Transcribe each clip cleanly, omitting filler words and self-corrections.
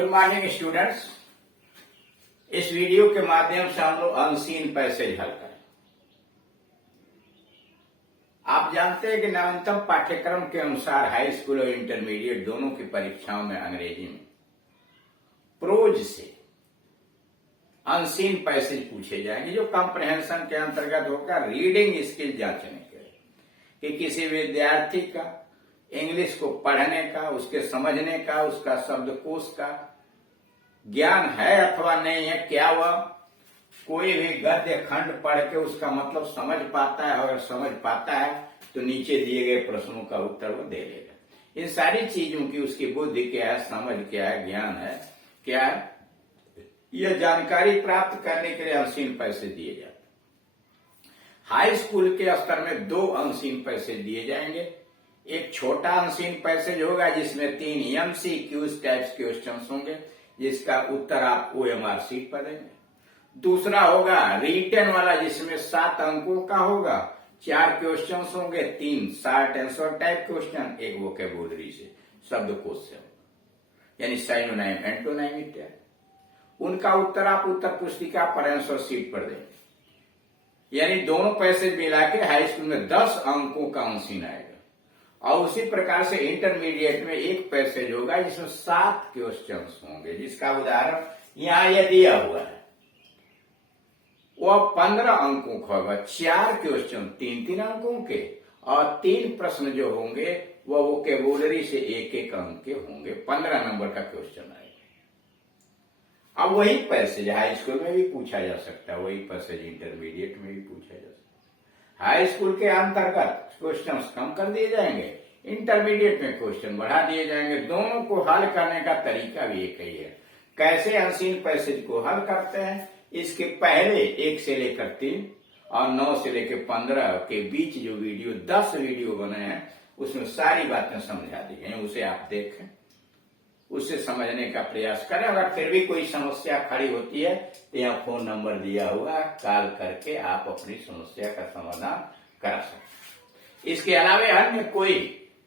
Good morning students. इस video के माध्यम से हम लोग अनसीन पैसेज हल करें। आप जानते हैं कि नवीनतम पाठ्यक्रम के अनुसार हाई स्कूल और इंटरमीडिएट दोनों की परीक्षाओं में अंग्रेजी में प्रोज से अनसीन पैसेज पूछे जाएंगे, जो कॉम्प्रहेंशन के अंतर्गत होगा रीडिंग स्किल जांचने के लिए कि किसी विद्यार्थी का इंग्लिश को पढ़ने का, उसके समझने का, उसका शब्दकोश का ज्ञान है अथवा नहीं है, क्या वह कोई भी गद्य खंड पढ़ के उसका मतलब समझ पाता है, अगर समझ पाता है तो नीचे दिए गए प्रश्नों का उत्तर वो दे देगा। इन सारी चीजों की उसकी बुद्धि क्या है, समझ क्या है, ज्ञान है क्या है, यह जानकारी प्राप्त करने के लिए अनसीन पैसे दिए जाते हैं। हाई स्कूल के स्तर में 2 अनसीन पैसे दिए जाएंगे। एक छोटा अनसीन पैसेज होगा जिसमें 3 MCQs टाइप्स क्वेश्चन होंगे, जिसका उत्तर आप OMR शीट पर देंगे। दूसरा होगा रिटन वाला, जिसमें 7 अंकों का होगा, 4 क्वेश्चन होंगे, 3 शॉर्ट आंसर टाइप क्वेश्चन, एक वोकैबुलरी से, शब्दकोश से होगा, यानी साइनोनाइम एंटोनाइम इत्यादि। उनका उत्तर आप उत्तर पुस्तिका पर आंसर शीट पर देंगे। यानी दोनों पैसेज मिला के हाई स्कूल में 10 अंकों का अनसीन आएगा। और उसी प्रकार से इंटरमीडिएट में एक पैसेज होगा जिसमें 7 क्वेश्चन होंगे, जिसका उदाहरण यहां यह दिया हुआ है। वह 15 अंकों का होगा, 4 क्वेश्चन 3-3 अंकों के, और 3 प्रश्न जो होंगे वह वोकैबुलरी से 1-1 अंक के होंगे। 15 नंबर का क्वेश्चन आएगा। अब वही पैसेज हाई स्कूल में भी पूछा जा सकता है, वही पैसेज इंटरमीडिएट में भी पूछा जा सकता है। हाई स्कूल के अंतर्गत क्वेश्चंस कम कर दिए जाएंगे, इंटरमीडिएट में क्वेश्चन बढ़ा दिए जाएंगे। दोनों को हल करने का तरीका भी एक ही है। कैसे अनसीन पैसेज को हल करते हैं, इसके पहले 1 से लेकर 3 और 9 से लेकर 15 के बीच जो वीडियो 10 वीडियो बने हैं, उसमें सारी बातें समझा दी गई, उसे आप देखें, उसे समझने का प्रयास करें। अगर फिर भी कोई समस्या खड़ी होती है तो यहाँ फोन नंबर दिया हुआ, कॉल करके आप अपनी समस्या का समाधान करा सकते। इसके अलावा अन्य कोई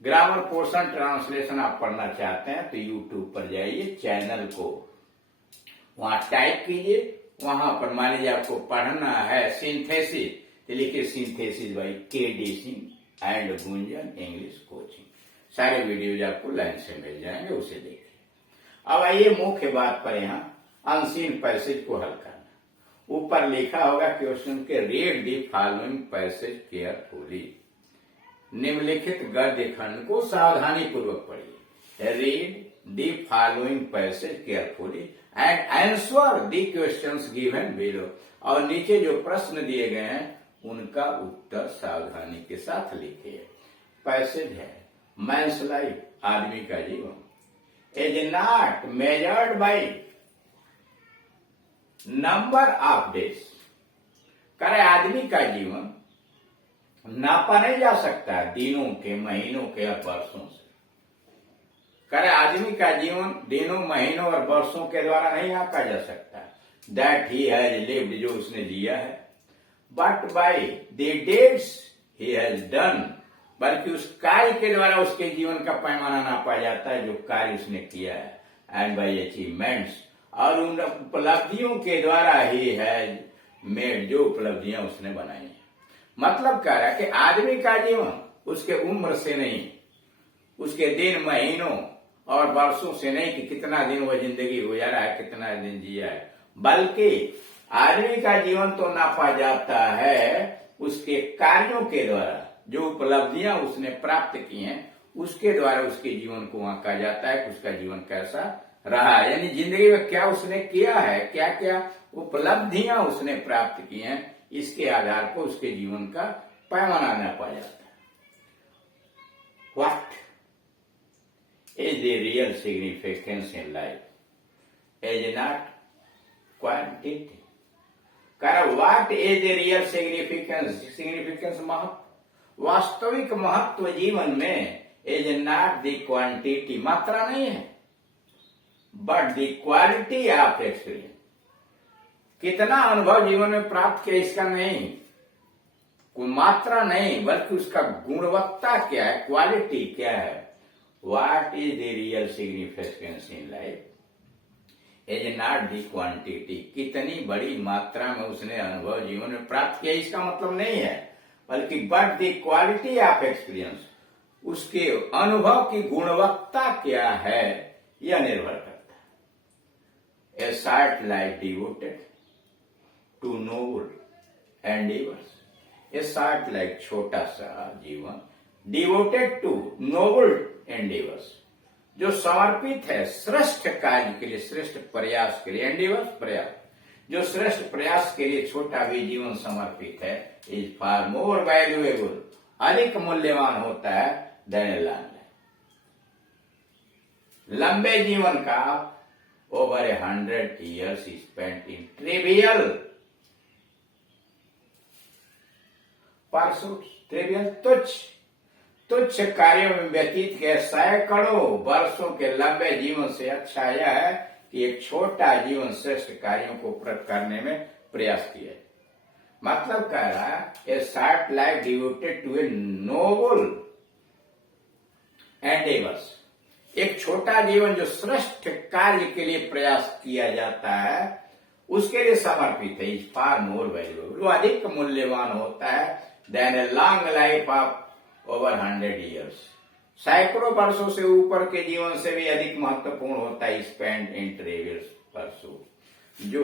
ग्रामर पोर्शन ट्रांसलेशन आप पढ़ना चाहते हैं तो यूट्यूब पर जाइए, चैनल को वहां टाइप कीजिए। वहां पर मान लीजिए आपको पढ़ना है सिंथेसिस, तो लिखिए synthesis by KD Singh and Gunjan English coaching. सारे वीडियोज आपको लाइन से मिल जाएंगे, उसे देखिए। अब आइए मुख्य बात पर, यहाँ अनसीन पैसेज को हल करना। ऊपर लिखा होगा क्वेश्चन के, read the following passage carefully. निम्नलिखित गद्य खंड को सावधानी पूर्वक पढ़िए। Read the following passage carefully and answer the questions given below. और नीचे जो प्रश्न दिए गए हैं उनका उत्तर सावधानी के साथ लिखिए। पैसेज है, मैंस लाइफ, आदमी का जीवन, is not measured by number of days। करे आदमी का जीवन नापा नहीं जा सकता दिनों के, महीनों के और वर्षों से। करे आदमी का जीवन दिनों, महीनों और वर्षों के द्वारा नहीं आंका जा सकता। दैट ही हैज लिव्ड, जो उसने जिया है, but by the deeds he has done, बल्कि उस कार्य के द्वारा उसके जीवन का पैमाना नापा जाता है जो कार्य उसने किया है। एंड बाय अचीवमेंट्स, और उन उपलब्धियों के द्वारा ही है मेड, जो उपलब्धियां उसने बनाई है। मतलब कह रहा है कि आदमी का जीवन उसके उम्र से नहीं, उसके दिन, महीनों और वर्षों से नहीं कि कितना दिन वह जिंदगी गुजारा है, कितना दिन जिया है, बल्कि आदमी का जीवन तो नापा जाता है उसके कार्यों के द्वारा, जो उपलब्धियां उसने प्राप्त की हैं उसके द्वारा उसके जीवन को आंका जाता है कि उसका जीवन कैसा रहा, यानी जिंदगी में क्या उसने किया है, क्या क्या उपलब्धियां उसने प्राप्त की हैं, इसके आधार पर उसके जीवन का पैमाना नापा जाता है। What is the real significance in life is not quantity. What is the real significance महत्व, वास्तविक महत्व जीवन में इज नॉट द क्वांटिटी, मात्रा नहीं है, but the quality of experience. कितना अनुभव जीवन में प्राप्त किया इसका नहीं, कोई मात्रा नहीं, बल्कि उसका गुणवत्ता क्या है, क्वालिटी क्या है। What is the real significance in life is not the quantity, कितनी बड़ी मात्रा में उसने अनुभव जीवन में प्राप्त किया इसका मतलब नहीं है, बल्कि but the quality of experience, उसके अनुभव की गुणवत्ता क्या है यह निर्भर करता है। A short life devoted to noble endeavours, a short life छोटा सा जीवन डिवोटेड टू नोबल एंडेवर्स, जो समर्पित है श्रेष्ठ कार्य के लिए, श्रेष्ठ प्रयास के लिए, एंडेवर्स प्रयास, जो श्रेष्ठ प्रयास के लिए छोटा भी जीवन समर्पित है, इज फार मोर वैल्यूएबल, अधिक मूल्यवान होता है देन ए लॉन्ग लाइफ, लंबे जीवन का over 100 years spent in trivial pursuits, trivial तुच्छ कार्यों में व्यतीत के सैकड़ों वर्षों के लंबे जीवन से अच्छा यह है कि एक छोटा जीवन श्रेष्ठ कार्यों को करने में प्रयास किया। मतलब कह रहा है a short life devoted to a noble endeavours, एक छोटा जीवन जो श्रेष्ठ कार्य के लिए प्रयास किया जाता है उसके लिए समर्पित है, इज फार मोर वैल्यूएबल, वो अधिक मूल्यवान होता है than a long life of over 100 years, सैकड़ों वर्षों से ऊपर के जीवन से भी अधिक महत्वपूर्ण होता है स्पेंड इन ट्रिवियल परसूट, जो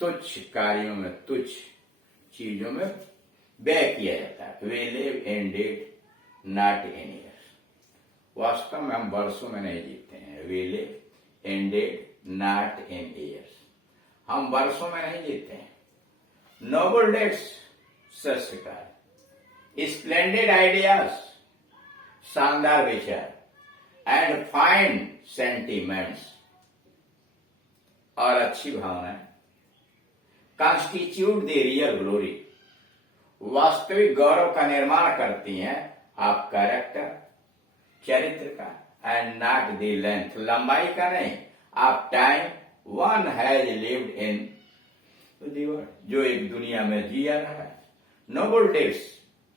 तुच्छ कार्यों में, तुच्छ चीजों में व्यय किया जाता है। We live in deeds not in years, वास्तव में हम वर्षों में नहीं जीते हैं। We live in deeds not in years, हम वर्षों में नहीं जीते हैं। नोबल डेट्स श्रेष्ठ कार्य, स्प्लेंडेड आइडियाज शानदार विचार एंड फाइन सेंटिमेंट्स और अच्छी भावनाएं कॉन्स्टिट्यूट द रियल ग्लोरी, वास्तविक गौरव का निर्माण करती हैं आप कैरेक्टर, चरित्र का, एंड नॉट द लेंथ, लंबाई का नहीं, आप time one has lived in the world, जो एक दुनिया में जिया रहा है। नोबल डेट्स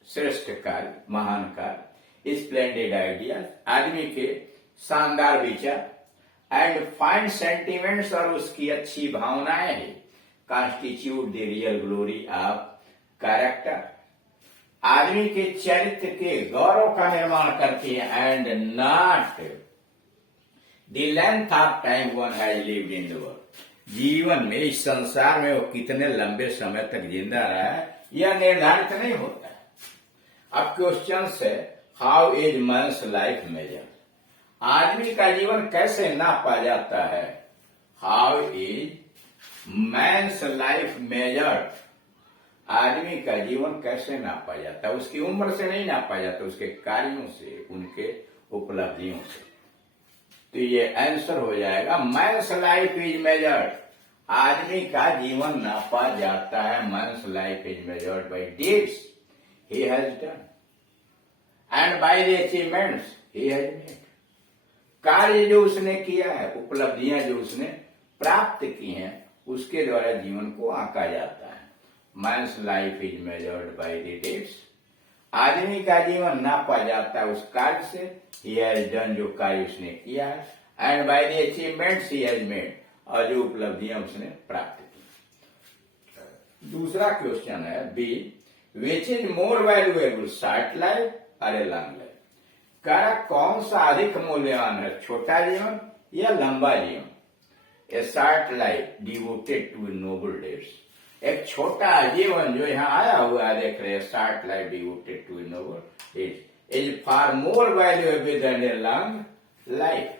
श्रेष्ठ कार्य, महान कार्य, स्प्लेंडेड आइडियाज आदमी के शानदार विचार, एंड फाइन सेंटिमेंट्स और उसकी अच्छी भावनाएं हैं, constitute the real glory of character, आदमी के चरित्र के गौरव का निर्माण करती है, and not the length of time one has lived in the world, जीवन में इस संसार में वो कितने लंबे समय तक जिंदा रहा है यह निर्धारित नहीं होता है। अब क्वेश्चन है how is man's life measure, आदमी का जीवन कैसे नापा जाता है। How is man's life measured, आदमी का जीवन कैसे नापा जाता है, उसकी उम्र से नहीं नापा जाता, उसके कार्यों से, उनके उपलब्धियों से। तो ये आंसर हो जाएगा मैन्स लाइफ इज मेजर्ड, आदमी का जीवन नापा जाता है, man's life is measured by deeds he has done and by the achievements he has made, कार्य जो उसने किया है, उपलब्धियां जो उसने प्राप्त की हैं, उसके द्वारा जीवन को आंका जाता है। Man's life is measured by the deeds, आदमी का जीवन नापा जाता है उस कार्य से, he has done, जो कार्य उसने किया है, and by the achievements he has made, और जो उपलब्धियां उसने प्राप्त की। दूसरा क्वेश्चन है B, which is more valuable short life और ए लॉन्ग लाइफ, कार्य कौन सा अधिक मूल्यवान है, छोटा जीवन या लंबा जीवन। A short life devoted to noble deeds, एक छोटा जीवन जो यहाँ आया हुआ है देख रहे हैं, short life devoted to noble deeds is far more valuable than a long life.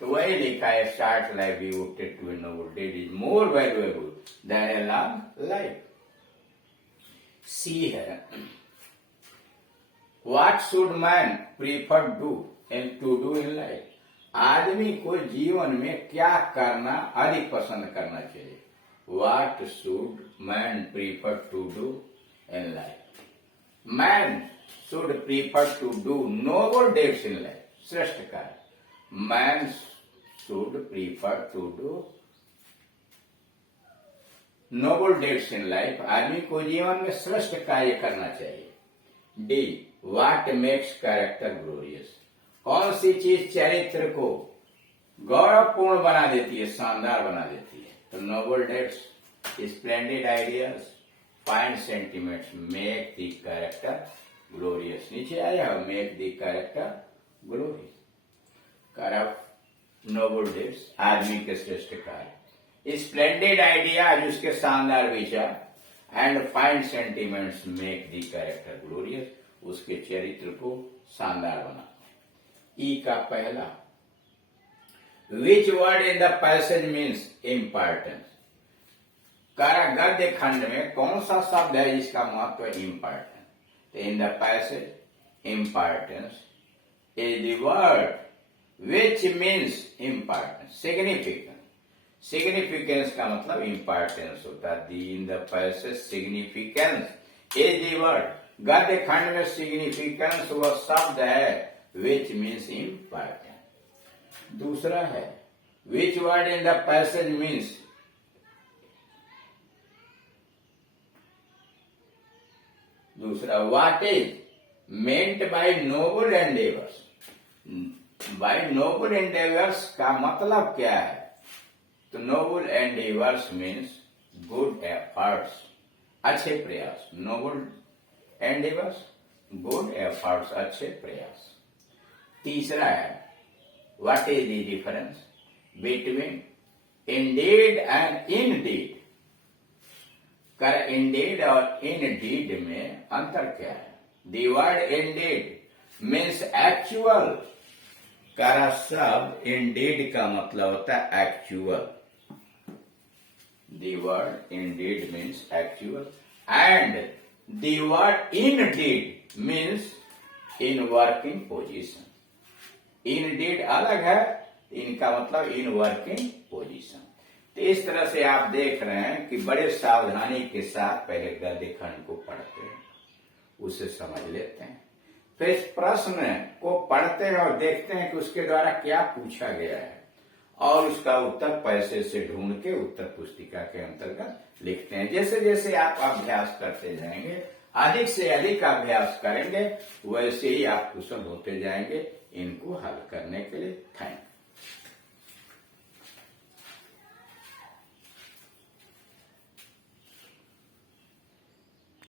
तो वही लिखा है short life devoted to noble deed is more valuable than a long life. See है what should man prefer do in life, आदमी को जीवन में क्या करना अधिक पसंद करना चाहिए। What should man prefer to do in life, man should prefer to do noble deeds in life, श्रेष्ठ कार्य, man should prefer to do noble deeds in life, आदमी को जीवन में श्रेष्ठ कार्य करना चाहिए। D, what makes character glorious, कौन सी चीज चरित्र को गौरवपूर्ण बना देती है, शानदार बना देती है। तो noble deeds, splendid ideas, fine sentiments make the character glorious. नीचे आया है make the character glorious. Noble deeds आदमी के श्रेष्ठ कार्य, स्प्लेंडेड आइडियाज उसके शानदार विचार, and fine sentiments make the character glorious उसके चरित्र को शानदार बना। ई का पहला, which word in the passage means importance. गद्य खंड में कौन सा शब्द है जिसका महत्व इम्पोर्टेंस? तो इन the passage importance is the word which means importance, significance. Significance का मतलब इम्पोर्टेंस होता है। इन the passage significance is the word, गद्य खंड में सिग्निफिकेंस वह शब्द है विच मीन्स इम्पोर्टेंट। दूसरा है which word in the passage means, दूसरा what is meant by noble endeavours. By noble endeavours का मतलब क्या है? तो noble endeavours means good efforts, अच्छे प्रयास। नोबल एंडेवर्स गुड एफर्ट्स, अच्छे प्रयास। तीसरा है what is the difference between Indeed and indeed. कर इंडीड और इनडीड में अंतर क्या है? The word Indeed means actual. कर शब्द इंडीड का मतलब होता है actual. The word Indeed means actual and the word indeed means in working position. Indeed अलग है, इनका मतलब इन वर्किंग पोजीशन। तो इस तरह से आप देख रहे हैं कि बड़े सावधानी के साथ पहले गद्य खंड को पढ़ते हैं, उसे समझ लेते हैं, फिर इस प्रश्न को पढ़ते हैं और देखते हैं कि उसके द्वारा क्या पूछा गया है और उसका उत्तर पैसे से ढूंढ के उत्तर पुस्तिका के अंतर्गत लिखते हैं। जैसे जैसे आप अभ्यास करते जाएंगे, अधिक से अधिक अभ्यास करेंगे, वैसे ही आप कुशल होते जाएंगे इनको हल करने के लिए। Thank you.